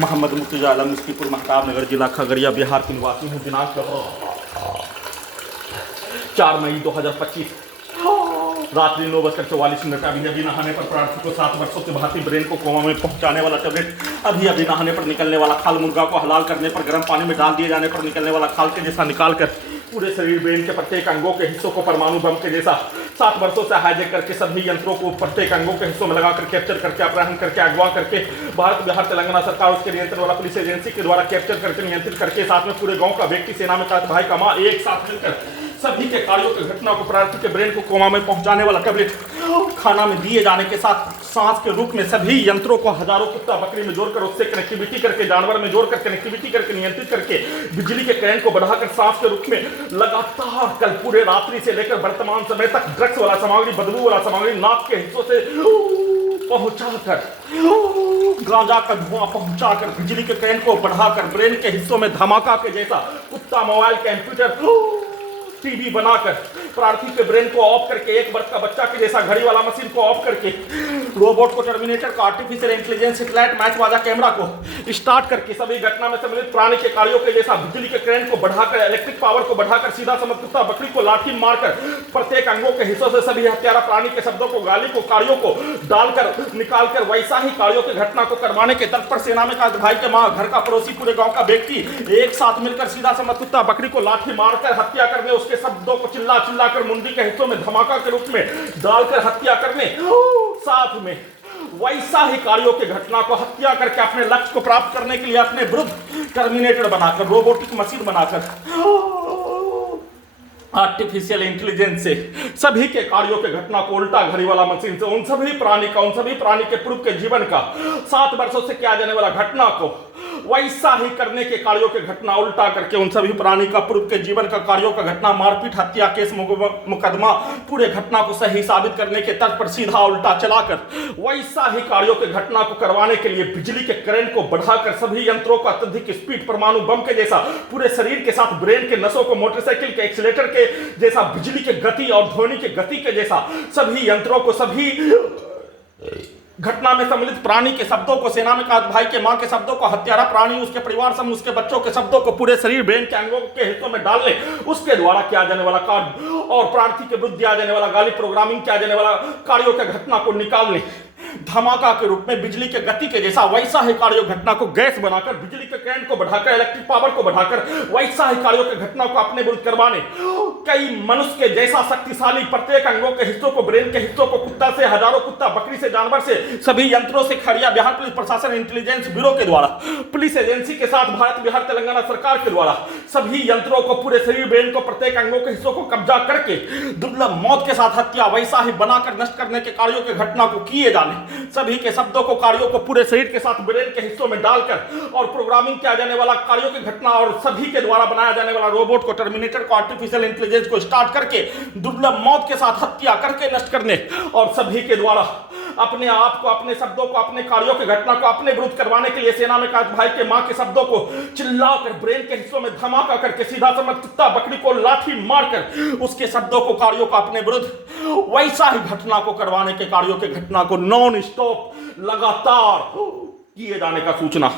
मोहम्मद मुर्तजा आलम मिस्कीपुर महताब नगर जिला खगड़िया बिहार के निवासी हूँ। दिनांक 4 मई 2025 रात्रि 9:44 अभी नहाने पर प्रार्थी को 7 वर्षों के भारतीय ब्रेन को कोमा में पहुंचाने वाला टैबलेट अभी नहाने पर निकलने वाला खाल, मुर्गा को हलाल करने पर गर्म पानी में डाल दिए जाने पर निकलने वाला खाल के जैसा निकालकर पूरे शरीर ब्रेन के प्रत्येक अंगों के हिस्सों को परमाणु बम के जैसा 7 वर्षों से हाईजैक करके सभी यंत्रों को प्रत्येक अंगों के हिस्सों में लगाकर कैप्चर करके अपहरण करके अगवा करके भारत बिहार तेलंगाना सरकार उसके नियंत्रण वाला पुलिस एजेंसी के द्वारा कैप्चर करके नियंत्रित करके साथ में पूरे गांव का व्यक्ति सेना में साथ भाई कमा एक साथ मिलकर सभी के कार्यों की घटना को प्रार्थी के ब्रेन को कोमा में पहुंचाने वाला टैबलेट खाना में दिए जाने के साथ सांस के रूप में सभी यंत्रों को हजारों कुत्ता बकरी में जोड़कर उससे कनेक्टिविटी करके जानवर में जोड़कर कनेक्टिविटी करके नियंत्रित करके बिजली के करंट को बढ़ाकर सांस के रूप में लगातार कल पूरे रात्रि से लेकर वर्तमान समय तक ड्रग्स वाला सामग्री, बदबू वाला सामग्री नाक के हिस्सों से पहुंचाकर गांजा का धुआं पहुंचाकर बिजली के करंट को बढ़ाकर ब्रेन के हिस्सों में धमाका के जैसा कुत्ता, मोबाइल, कंप्यूटर, टीवी बनाकर प्रार्थी के ब्रेन को ऑफ करके 1 वर्ष का बच्चा के जैसा घड़ी वाला मशीन को ऑफ करके रोबोट को, टर्मिनेटर को, आर्टिफिशियल इंटेलिजेंस, सैटेलाइट, मैच वाला कैमरा को स्टार्ट करके सभी घटना में सम्मिलित प्राणी के कार्यों के जैसा बिजली के करंट को बढ़ाकर, इलेक्ट्रिक पावर को बढ़ाकर सीधा समझ कुत्ता बकरी को लाठी मारकर प्रत्येक अंगों के हिस्सों से सभी हत्यारा प्राणी के शब्दों को, गाली को, कार्यों को डालकर निकालकर वैसा ही कार्यों की घटना को करवाने के तत्पर सेना में का भाई के माँ, घर का पड़ोसी, पूरे गांव का व्यक्ति एक साथ मिलकर सीधा समझ कुत्ता बकरी को लाठी मारकर हत्या करने, उसके शब्दों को चिल्ला चिल्ला कर मुंडी के हिस्सों में धमाका के रूप में डालकर हत्या करने, साथ में वैसा ही कार्यों की घटना को हत्या करके अपने लक्ष्य को प्राप्त करने के लिए अपने विरुद्ध टर्मिनेटर बनाकर, रोबोटिक मशीन बनाकर, आर्टिफिशियल इंटेलिजेंस से सभी के कार्यों के घटना को उल्टा घड़ी वाला मशीन से उन सभी प्राणी के पूर्व के जीवन का 7 वर्षों से किया जाने वाला घटना को वैसा ही करने के कार्यों के घटना उल्टा करके उन सभी प्राणी का पूर्व के जीवन का कार्यों का घटना, मारपीट, हत्या, केस, मुकदमा पूरे घटना को सही साबित करने के तर्ज पर सीधा उल्टा चलाकर वैसा ही कार्यों के घटना को करवाने के लिए बिजली के करंट को बढ़ाकर सभी यंत्रों को अत्यधिक स्पीड परमाणु बम के जैसा पूरे शरीर के साथ ब्रेन के नसों को मोटरसाइकिल के एक्सीलेटर के जैसा बिजली के गति और ध्वनि के गति के जैसा सभी यंत्रों को, सभी घटना में सम्मिलित प्राणी के शब्दों को, सेना में का भाई के मां के शब्दों को, हत्यारा प्राणी, उसके परिवार समूह, उसके बच्चों के शब्दों को पूरे शरीर ब्रेन के अंगों के हिस्सों में डालने, उसके द्वारा किया जाने वाला कार्य और प्रार्थी के विरुद्ध दिया जाने वाला गाली, प्रोग्रामिंग किया जाने वाला कार्यों के घटना को निकालने, धमाका के रूप में बिजली के गति के जैसा वैसा ही कार्यों घटना को गैस बनाकर, बिजली के करंट को बढ़ाकर, इलेक्ट्रिक पावर को बढ़ाकर वैसा ही कार्यों के घटना को अपने विरुद्ध करवाने, कई मनुष्य के जैसा शक्तिशाली प्रत्येक अंगों के हिस्सों को, ब्रेन के हिस्सों को कुत्ता से, हजारों कुत्ता बकरी से, जानवर से, सभी यंत्रों से खड़िया बिहार पुलिस प्रशासन इंटेलिजेंस ब्यूरो के द्वारा, पुलिस एजेंसी के साथ भारत बिहार तेलंगाना सरकार के द्वारा सभी यंत्रों को, पूरे शरीर ब्रेन को, प्रत्येक अंगों के हिस्सों को कब्जा करके दुर्लभ मौत के साथ हत्या वैसा ही बनाकर नष्ट करने के कार्यों की घटना को किए जाने, सभी के शब्दों को, कार्यों को पूरे शरीर के साथ ब्रेन के हिस्सों में डालकर और प्रोग्रामिंग किया जाने वाला कार्यों की घटना और सभी के द्वारा बनाया जाने वाला रोबोट को, टर्मिनेटर को, आर्टिफिशियल इंटेलिजेंस को स्टार्ट करके दुर्लभ मौत के साथ हत्या करके नष्ट करने और सभी के द्वारा अपने आप को, अपने शब्दों को, अपने कार्यों की घटना को अपने विरुद्ध करवाने के लिए सेना में का भाई के मां के शब्दों को चिल्लाकर ब्रेन के हिस्सों में धमाका करके सीधा समझ कुत्ता बकरी को लाठी मारकर उसके शब्दों को, कार्यों को अपने विरुद्ध वैसा ही घटना को करवाने के कार्यों की घटना को नॉन स्टॉप लगातार किए जाने का सूचना।